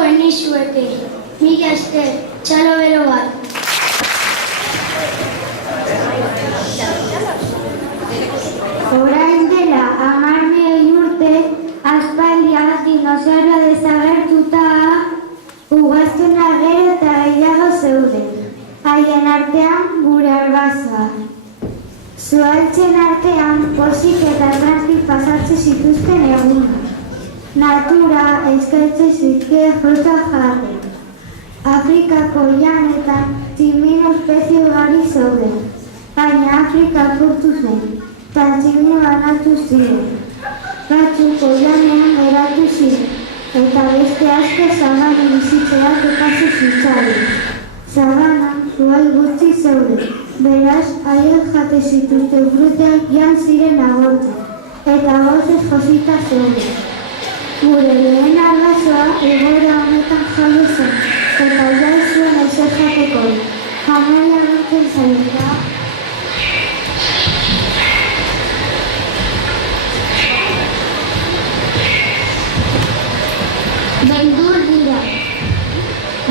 genizueke. Mila esker, txalo bero bat. Orain dela 10 urte, aspaldian dinosauro desagertuta ugaztuna gero eta gehiago zeuden. Haien artean gure arbasoa. Zuhaitzen artean pozik eta tranquil pasatzen zituzten egunak. Natura eskaintzen zizkien fruta jaten. Afrikako llanetan tximino espezie ugari zeuden, baina Afrika apurtu zen, eta tximino banatu ziren. Batzuk oianean geratu ziren, eta beste asko sabanan bizitzea tokatu zitzaien. Sabanan zuhai gutxi zeuden, beraz haiek jate zituzten fruteak jan ziren agortzen, eta gozez josita zeuden. Gure lehen arbasoa egoera honetan jaio zen, eta jai zuen ezer jateko. Janaia guntzen zaila.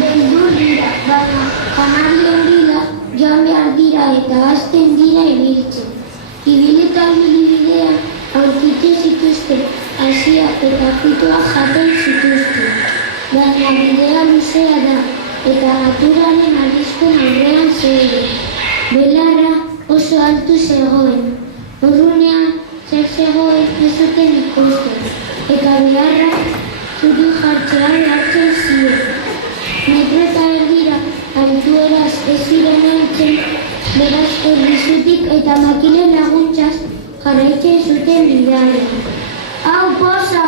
Beldur dira, baina janarien dira, joan behar dira eta hasten dira ibiltzen. Ibileta ibilibidean aurkitzen zituzten, hasiak eta fruituak jaten zituzten. Baina bidea luzea da, eta naturaren arrisken aurrean zeuden. Belara oso altu zegoen, urrunean zer zegoen ez zuten ikusten, eta beharra zuri jartzean hartzen ziren. Metro eta erdira altueraz ez ziren heltzen, beraz erdizutik eta makinen laguntzaz jarraitzen zuten bidaia. Hau poza!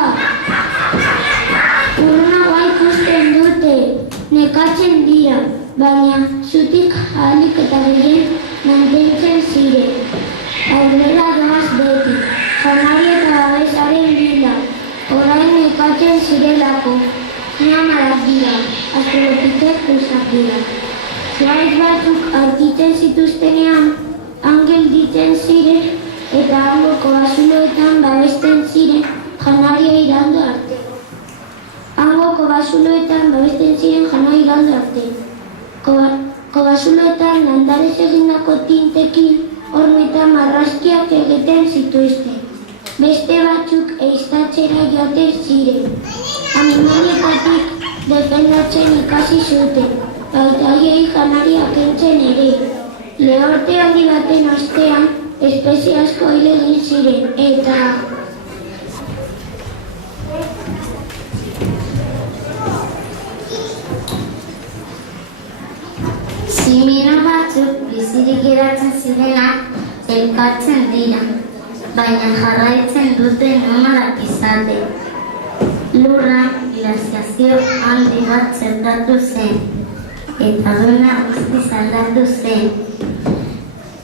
Urrunagoa ikusten dute, nekatzen dira, baina zutik ahalik eta gehien mantentzen ziren. Aurrera doaz beti, janari eta babesaren bila, orain nekatzen zirelako. Niamarak dira, astropitek usak dira. Zuhaiz batzuk aurkitzen zituztenean, angel ditzen ziren, eta hangoko basuloetan babesten ziren janaria irandu arte. Kobasuloetan landarez egindako tintekin hormetan marrazkiak egiten zituzten. Beste batzuk eiztatzera joaten ziren. Animalietatik defendatzen ikasi zuten, baita haiei janaria kentzen ere. Lehorte handi baten ostean espezie asko hil egin ziren, eta tximino batzuk bizirik geratzen zirenak elkartzen dira, baina jarraitzen dute nomadak izaten. Lurra glaziazio handi bat zertatu zen, eta duna guztiz aldatu zen.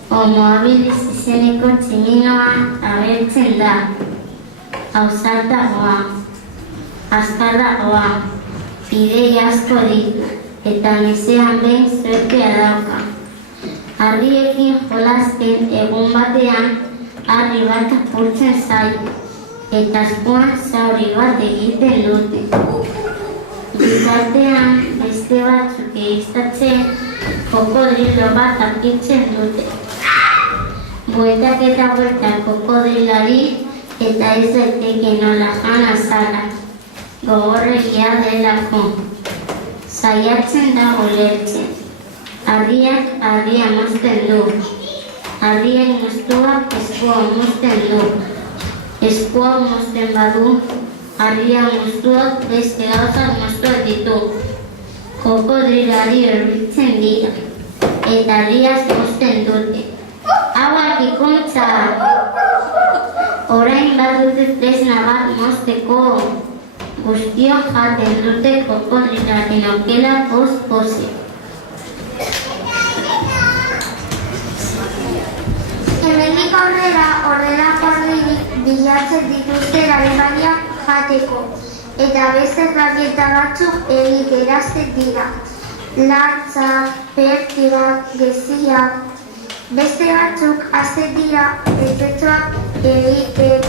Homo habilis izeneko tximinoa agertzen da, ausartagoa, azkarragoa, bidei asko ditu, eta mesean behin zuekea dauka. Harriekin jolasten egun batean harri bat apurtzen zaio, eta eskuan zauri bat egiten dute. Bitartean beste batzuk eiztatzen kokodrilo bat aurkitzen dute. Bueltak eta bueltak kokodrilari eta ez daiteke nola jan azala, gogorregia delako. Saiatzen da ulertzen. Harriak harria mozten du. Harrien moztuak eskua mozten du. Eskua mozten badu, harria moztuak beste gauzak moztuak ditu. Kokodrilari erbitzen dira, eta harriaz mozten dute. Hauak ikuntza! Orain bat dute tresna bat mozteko. Guztiok jaten dute kokodrilaren okela poz-pozik. Hemendik aurrera horrelako harririk bilatzen dituzte Alemaniak jateko, eta beste herramienta batzuk egiterazten dira. Lantzak, pertigak, geziak, beste batzuk hasten dira etxetxoak egiten.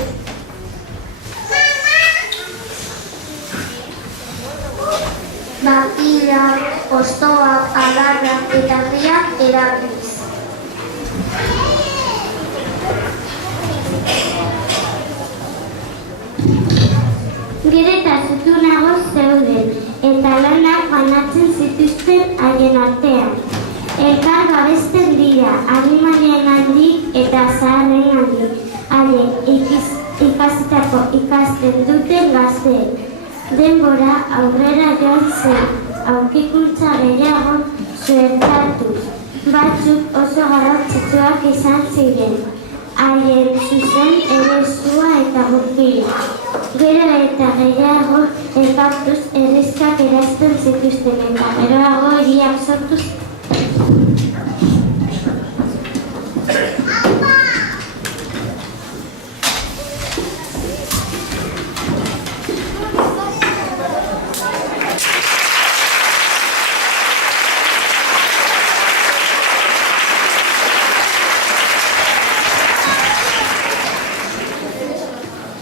bakilak, hostoak, adarrak eta herriak erabiliz. Gero eta zutunago zeuden, eta lanak banatzen zituzten haien artean. Elkar babesten dira, animalien handik eta zaharren handik, haiek ikasitako ikasten duten gazteek. Denbora aurrera joan zen, aurkikuntza gehiago suertatuz. Batzuk oso garrantzitsuak izan ziren, haien zuzen erezua eta gurpila. Gero eta gehiago elkartuz errezkak erazten zituzten eta geroago hiriak sortuz.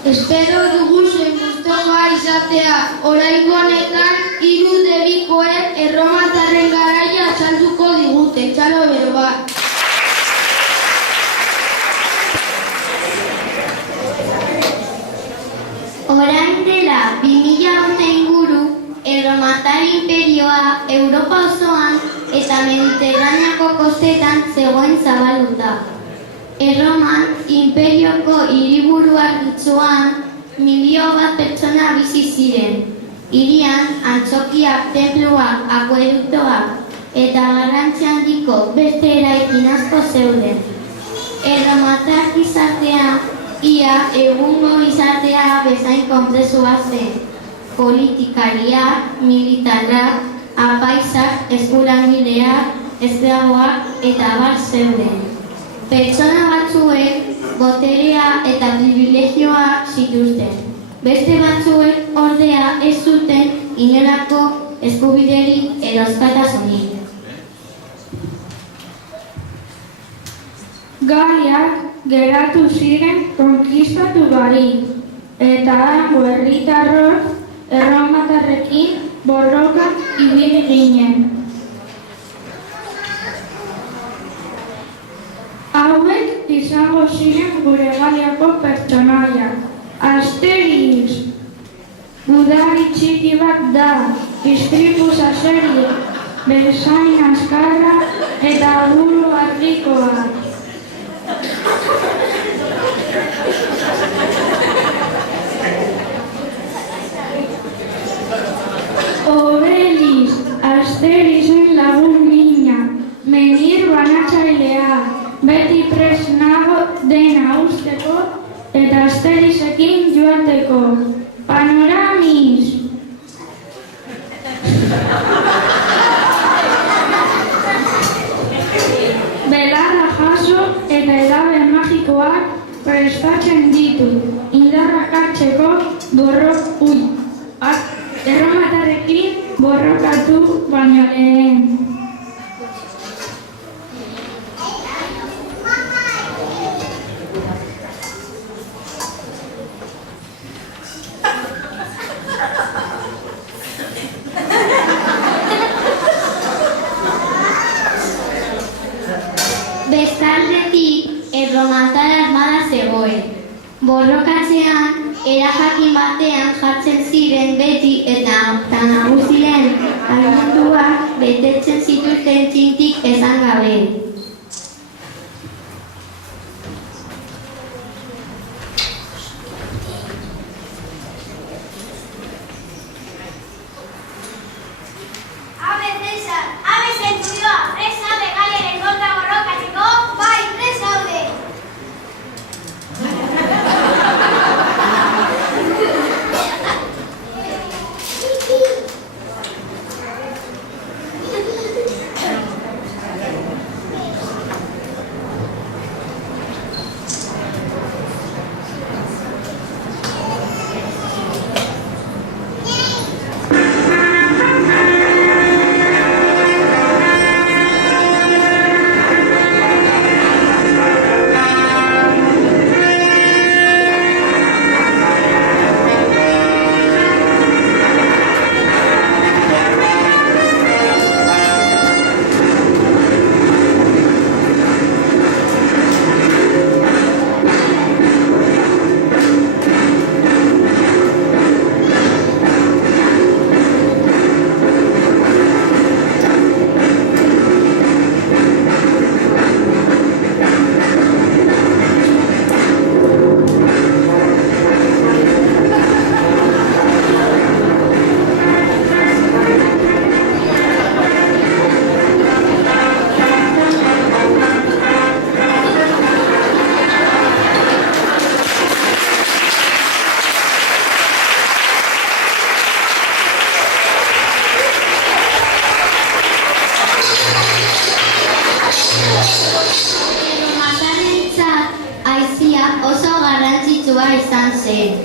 Espero dugu zein gustokoa izatea. Oraingo honetan 3 debikoek erromatarren garaia azalduko digute. Txalo bero bat. Orain dela 2000 urte inguru, erromatar inperioa Europa osoan eta Mediterraneako kostetan zegoen zabalduta. Erroman, inperioko hiriburu argitsuan, 1.000.000 pertsona bizi ziren. Hirian, antzokiak, tenpluak, akueduktoak eta garrantzi handiko beste eraikin asko zeuden. Erromatar gizartea, ia egungo gizartea bezain konplexua zen. Politikariak, militarrak, apaisak, eskulangileak, esklaboak eta abar zeuden. Pertsona batzuek boterea eta privilegioa zituzten. Beste batzuek ordea ez zuten inolako eskubiderik edo askatasunik. Galiak geratu ziren konkistatu barik, eta hango herritarrok erromatarrekin borroka ibili ginen. Hauek izango ziren gure Galiako pertsonaiak. Asterix! Gudari txiki bat da, istripu saseria, bezain askarra eta buru argikoa. Obelix, Asterixen lagun mina, menir banatzailea, beti prest nago dena usteko eta Asterixekin joateko. Panoramis! Belarra jaso eta edabe magikoak prestatzen ditu, indarrak hartzeko erromatarrekin borrokatu baino lehen. Bestaldetik, erromatar armada zegoen. Borrokatzean, era jakin batean jartzen ziren beti eta nagusien aginduak betetzen zituzten txintik esan gabe. izan zen.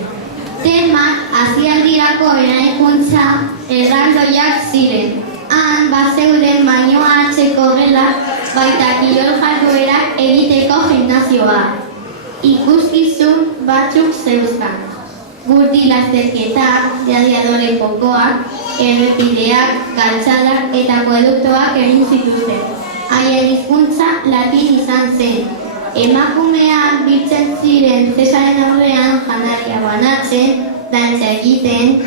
Tema azialdirako eraikuntza erraldoiak ziren. Han bazeuden bainoa hartzeko gelak, baita kirol jarduerak egiteko gimnasioa. Ikuskizun batzuk zeuzkan. Gurdi lasterketa, gladiadore jokoak, errepideak, galtzadak eta akueduktoak egin zituzten. Haien hizkuntza latin izan zen. Emakumeak biltzen ziren Zesaren aurrean janaria banatzen, dantza egiten.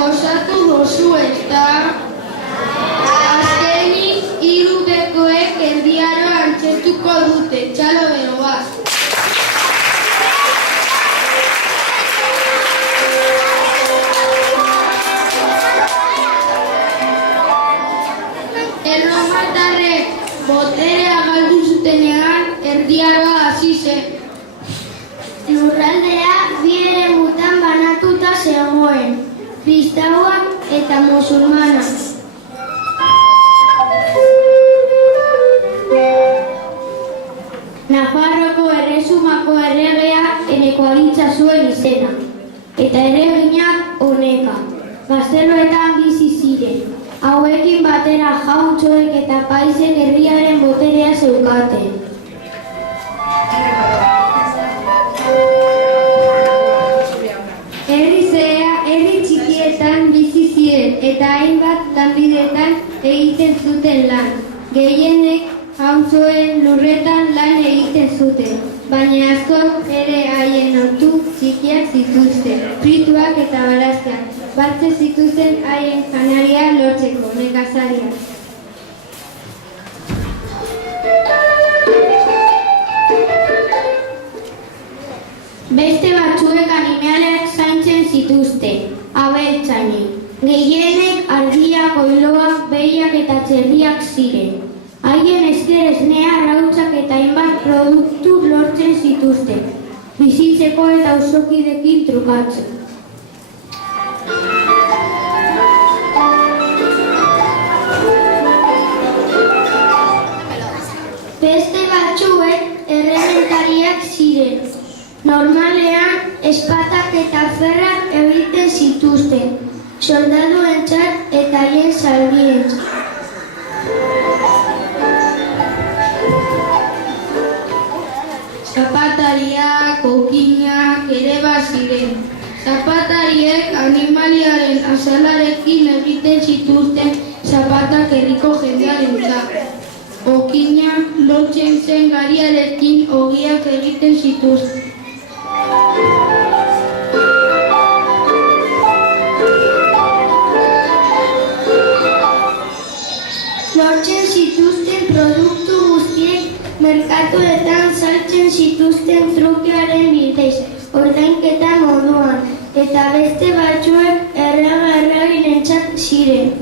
Gozatu gozu eta azkenik 3 bekoek erdiaroa antzertuko dute, txalo bero bat. Erromatarrek boterea galdu zutenean erdiaroa hasi zen. Lurraldea bi eremutan banatuta zegoen, kristauak eta musulmanak. Nafarroko erresumako erregea Eneko Agintza zuen izena, eta erreginak Oneka, gazteluetan bizi ziren. Hauekin batera jauntxoek eta paisek herriaren boterea zeukaten. Herri txikietan bizi ziren eta hainbat lanbideetan egiten zuten lan. Gehienek jauntxoen lurretan lan egiten zuten, baina askok ere haien hortu txikiak zituzten, frituak eta barazkiak, batzen zituzten haien janaria lortzeko, nekazariak. Beste batzuek animaleak zaintzen zituzten, abeltzainek. Gehienek ardiak, oiloak, behiak eta txerriak ziren. Haien esker esnea, arrautzak eta hainbat produktu lortzen zituzten, bizitzeko eta auzokideekin trukatzen. Beste batzuek errementariak ziren. Normalean, espatak eta ferrak egiten zituzten, soldaduentzat eta haien zaurientzat. Zapatariak, okinak ere baziren. Zapatariek animaliaren azalarekin egiten zituzten zapatak herriko jendearentzat. Okinak lotzen zen gariarekin ogiak egiten zituzten. Lortzen zituzten produktu guztiek merkatuetan saltzen zituzten trukearen bidez, ordainketa moduan. eta beste batzuek erregagilentzat ziren.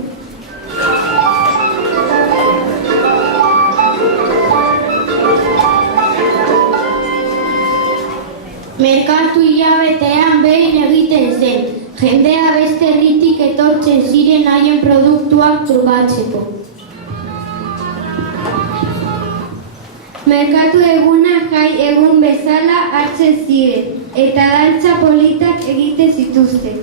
Merkatu hilabetean behin egiten zen. Jendea beste herritik etortzen ziren haien produktuak trukatzeko. Merkatu eguna jai egun bezala hartzen ziren, eta dantza politak egiten zituzten.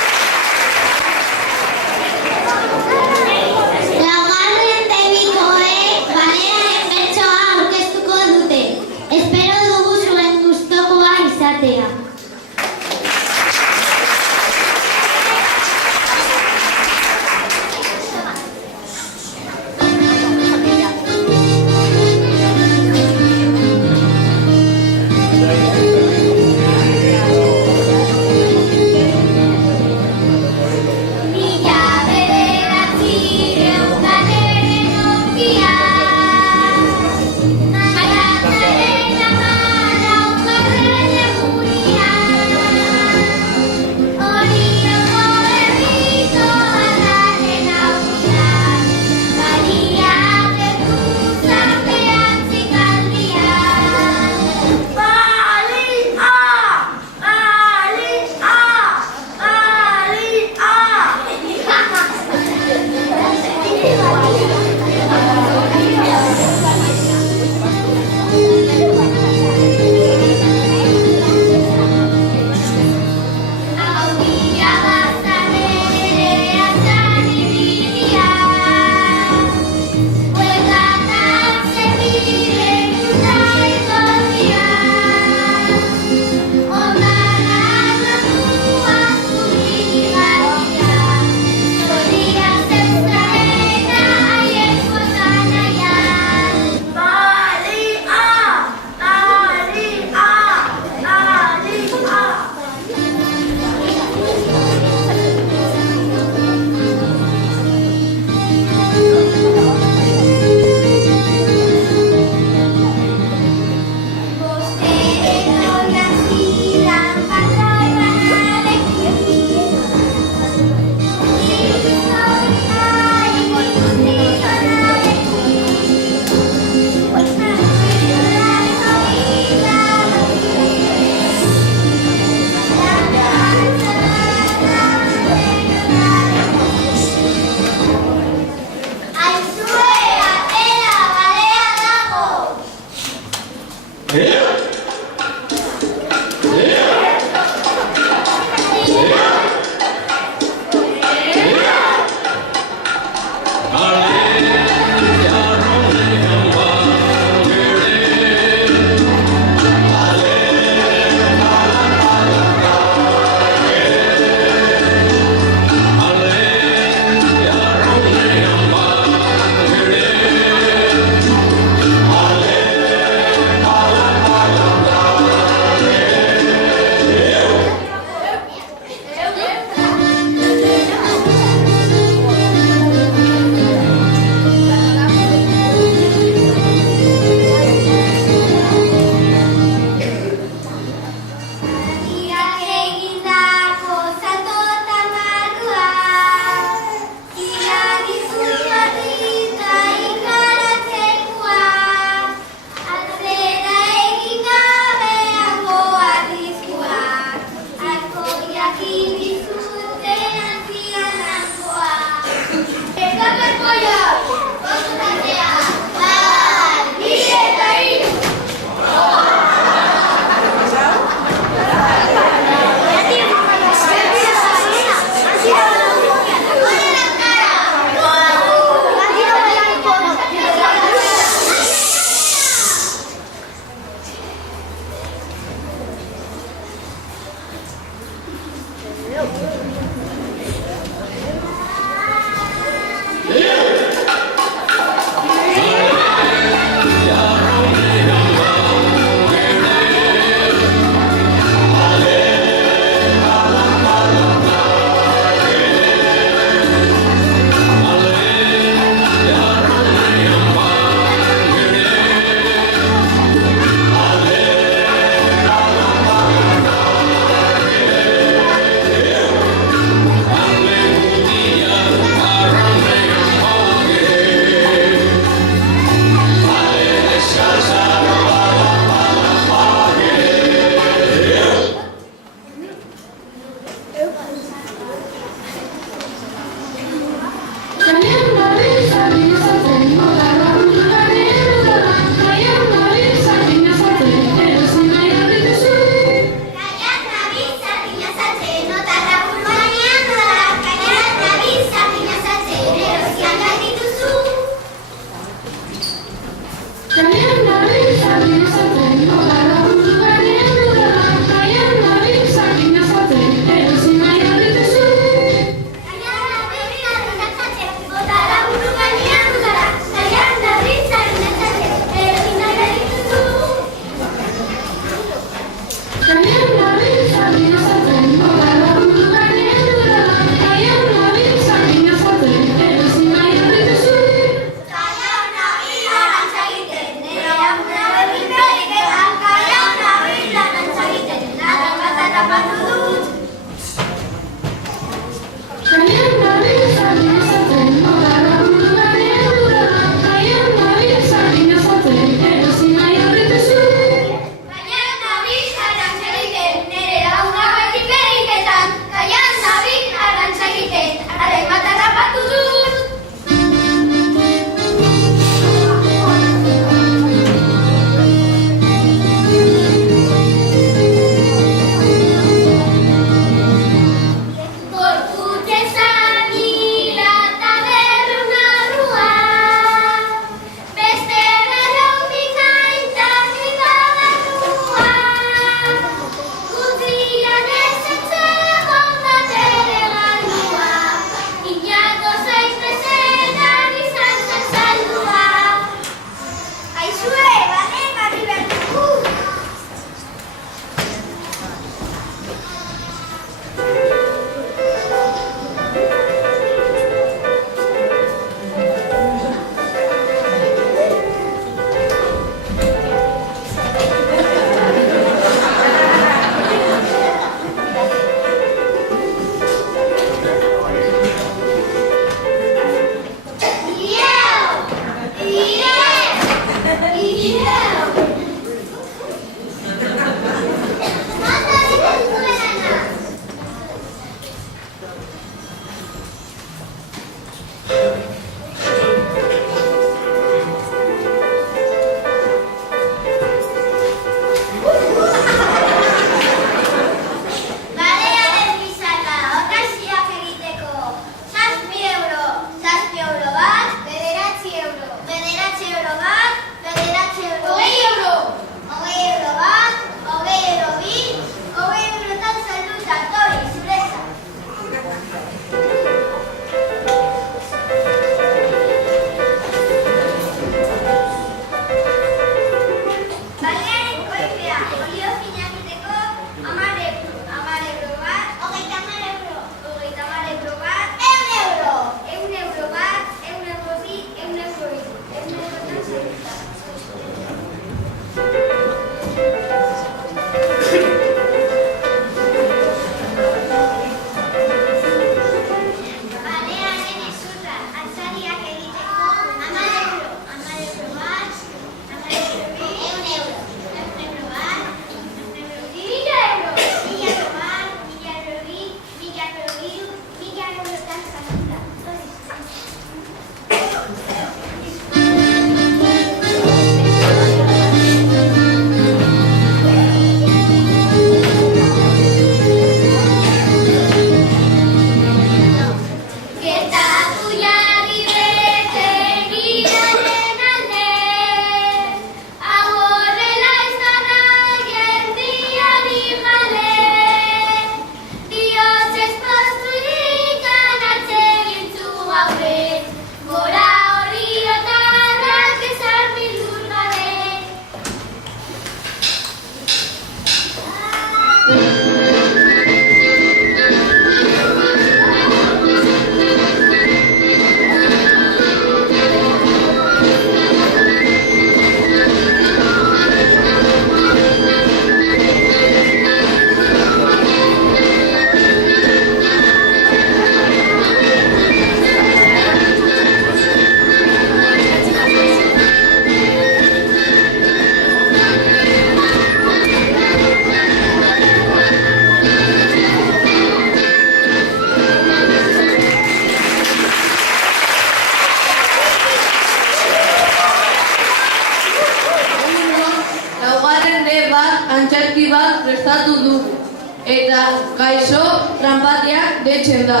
deitzen da.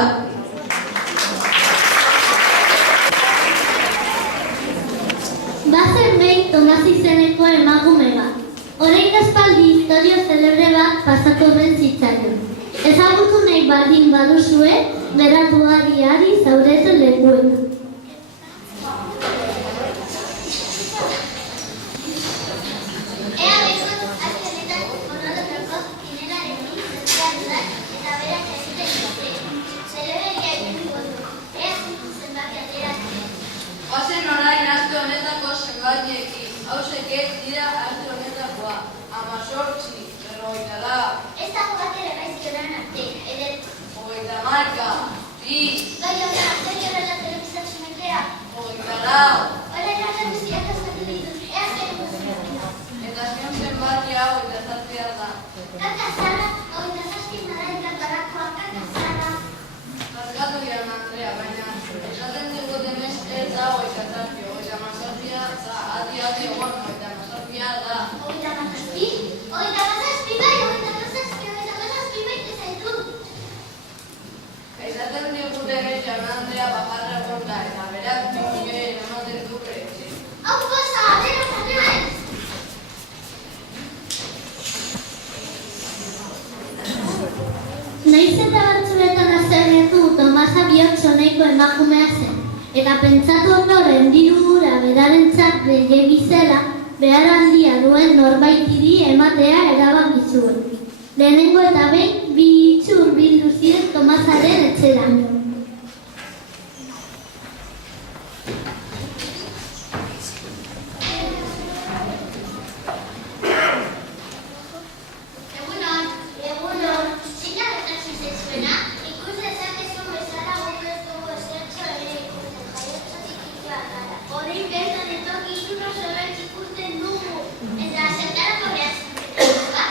Bazen behin Tomas izeneko emakume bat. Orain aspaldi historia zelebre bat pasatu den zitzaion. Ezagutu nahi baldin baduzue, geratu adi zaureten lekuetan. Ozen orain aste honetako zenbatiekin, hauzek ez dira aste honetakoa, 18, 54. Ez dago bat ere gaizkionan arte, eder. 30, 10. Bai, hona, zer horrela telebizatzen ekea. 34. Hola, irrata guztiak azkatu dituz, ea zer guztiak. Eta zion zenbatia 27 da. Kaka zara, 27 nara ikatarakoa, kaka zara. Barkatu Jan Andrea, baina esaten diguten ez da 27, 27 da, adi egon 27 da. 27 bai, 27 bai, ez zaitu. Esaten diguten ez Jan Andrea bakarra egonda, eta berak milioi ematen du kretxe. Hau poza, bera zanez! Naiz eta batzuetan azterretu Tomasa bihotzoneiko emakumea zen, eta pentsatu ondoren diru hura berarentzat gehiegi zela, behar handia duen norbaitiri ematea erabaki zuen. Lehenengo eta behin bi itxur bildu ziren Tomasaren etxeraino. Egunon, zina gertatzen zaizuena, ikus dezakezun bezala guk ez dugu ezertxo ere ikusten, jaiotzatik ikia gara. Horein bertan etoki itun oso bertz ikusten dugu, eta zertarako behatzen ba?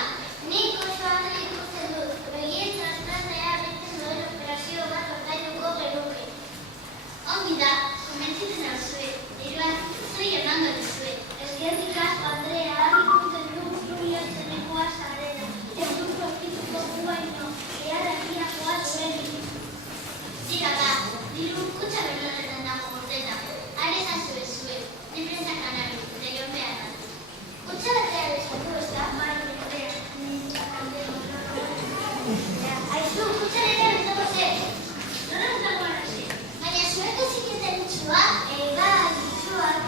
Nik oso handa ikusten dut, begien transplantea egiten duen operazio bat ordainduko genuke. Ongi da, konbentzitzen alzue, diruan zui emango dizue. Eskerrik asko, Andrea, ikusten dugu bihotzenekoa zarela. Ez dut aurkituko guaino, eharrakiakoa zuenik. Tira da, diru kutsa berlanetan dago urtetako. Are zazue zuen, niprentzak kanari, lehion behar da. Kutsa batea bezatu ez da, bai urtea. Aizu, kutsa ere bezatu zen. Nola ez dago arrazi. Baina zueko ziketen itxua, bai, itxuak.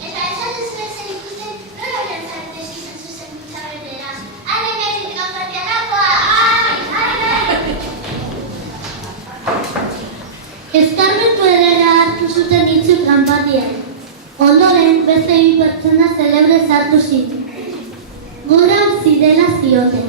Eta esatu zuen zen ikusten, nola horren zarete zizan zuzen kutsa betera. Hale nahi gauzatianakoa, Eskarmentu ederra hartu zuten itxu kanpatian. Ondoren beste bi pertsona zelebre sartu ziren. Gora utzi dela zioten.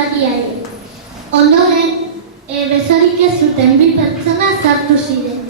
ugariari. Ondoren, besorik ez zuten bi pertsona sartu ziren.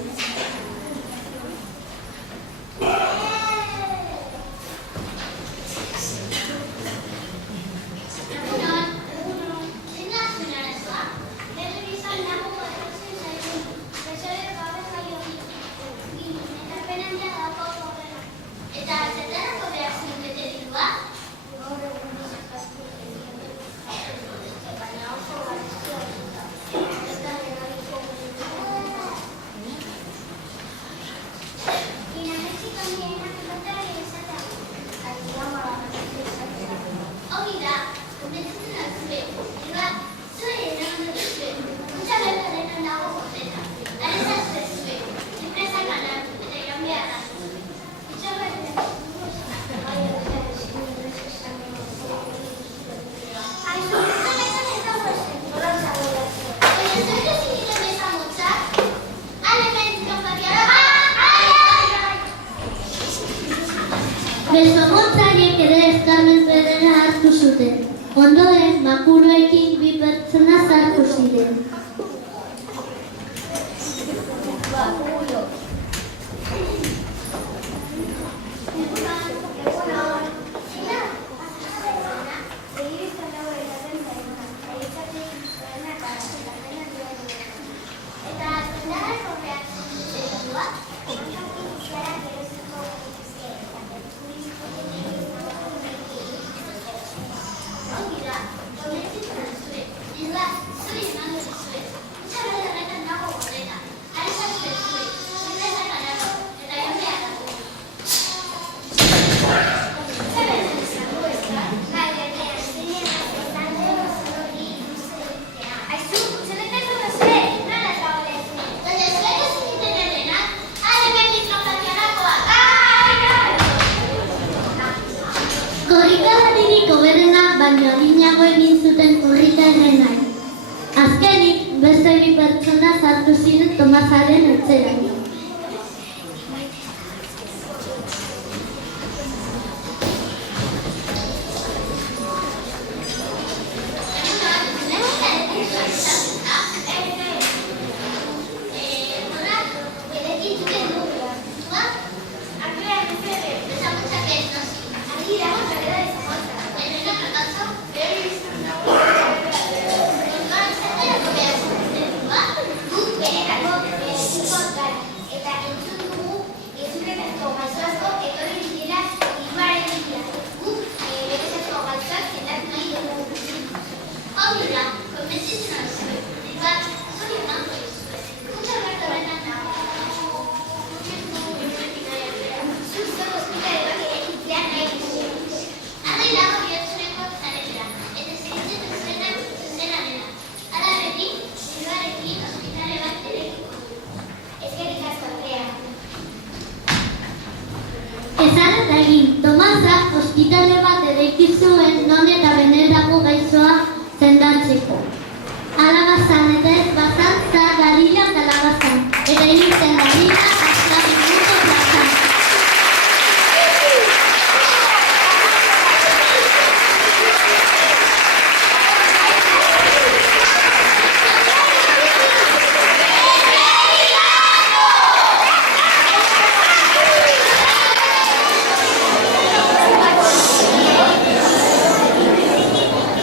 Besomotzaiek ere eskarmentuena hartu zuten. Ondoren, makuruekin bi pertsona sartu ziren. Baina adinago egin zuten urritarrenak. Azkenik, beste bi pertsona sartu ziren Tomasaren etxera. Tomasak ospitale bat eraiki zuen non eta benetako gaixoa sendatzeko. Alabazan eta ez bazan, Garila eta Alabazan. Eta iristen Garila hasta minuto plazan.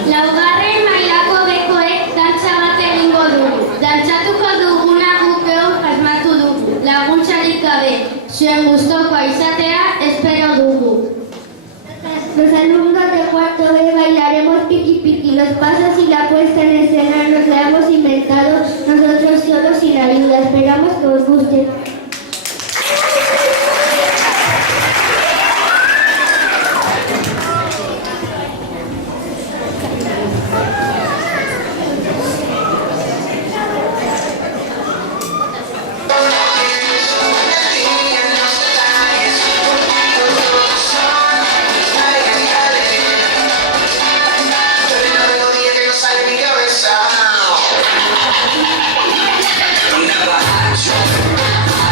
Laugarren mailako bekoek dantza bat egingo dugu. Dantzatuko duguna guk asmatu dugu. Laguntzarik gabe, zuen gustokoa izatea espero dugu. Los alumnos de cuarto B bailaremos piqui piqui. Los pasos y la puesta en escena nos la hemos inventado nosotros solos sin ayuda. Esperamos que os guste. Never had you.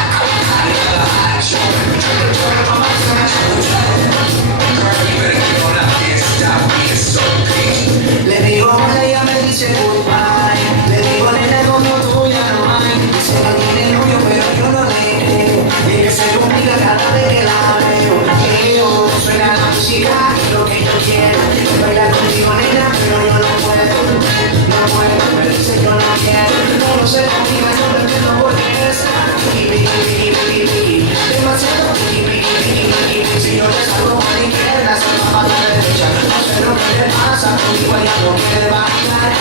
pasa conmigo ella no quiere bailar.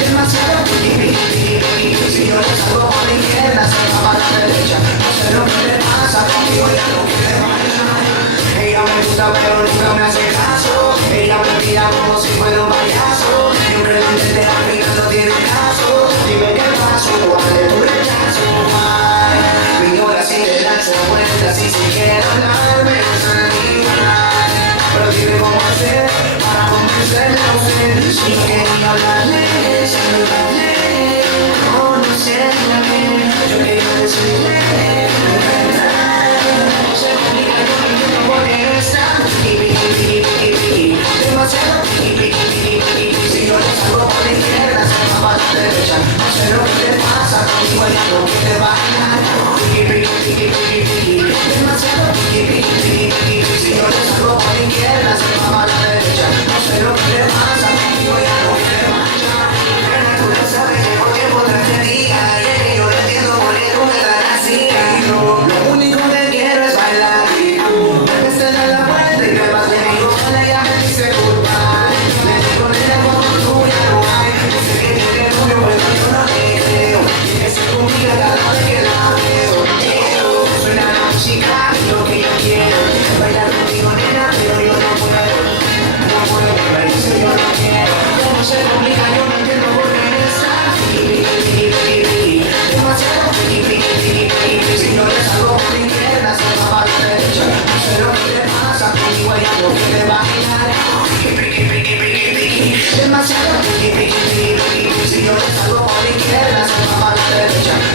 Demasiado si yo le salgo por la izquierda se va para la derecha. No sé lo que le pasa conmigo ella no quiere bailar. Ella me gusta pero nunca me hace caso. Ella me mira como si fuera un payaso. Siempre donde te va mirando tiene caso. Dime qué pasó, vale tu rechazo. Ay, señora si le lanzo vueltas y si quiere hablarme no se animar. Pero dime cómo hacer para convencerle a usted. Si no quería hablarle, saludarle, conocerle. Yo quería decirle se complica, yo no entiendo por qué está demasiado si yo le salgo por la izquierda se va para la derecha. No sé lo que te pasa conmigo ella no quiere bailar. Demasiado si yo le salgo por la izquierda se va para la derecha. No sé lo que te pasa conmigo ella no quiere bailar. Pero tú no sabes que por tiempo tras te diga y es que yo le entiendo por qué tú me das así. Lo único que quiero es bailar y tú me cerras la puerta y me vas de mi boca y ya me dice goodbye. Me digo nena como tú ya no hay. Dice que tiene novio pero yo no te creo. Y que se conmigo cada vez que la veo. Suena la música y lo que yo quiero es bailar contigo nena pero yo no puedo. No puedo me dice yo no quiero. Como se complica yo no entiendo por qué está demasiado si no le salgo por la izquierda se va para la derecha. No sé lo que le pasa conmigo ella no quiere bailar. Demasiado si yo le salgo por la izquierda se va para la derecha.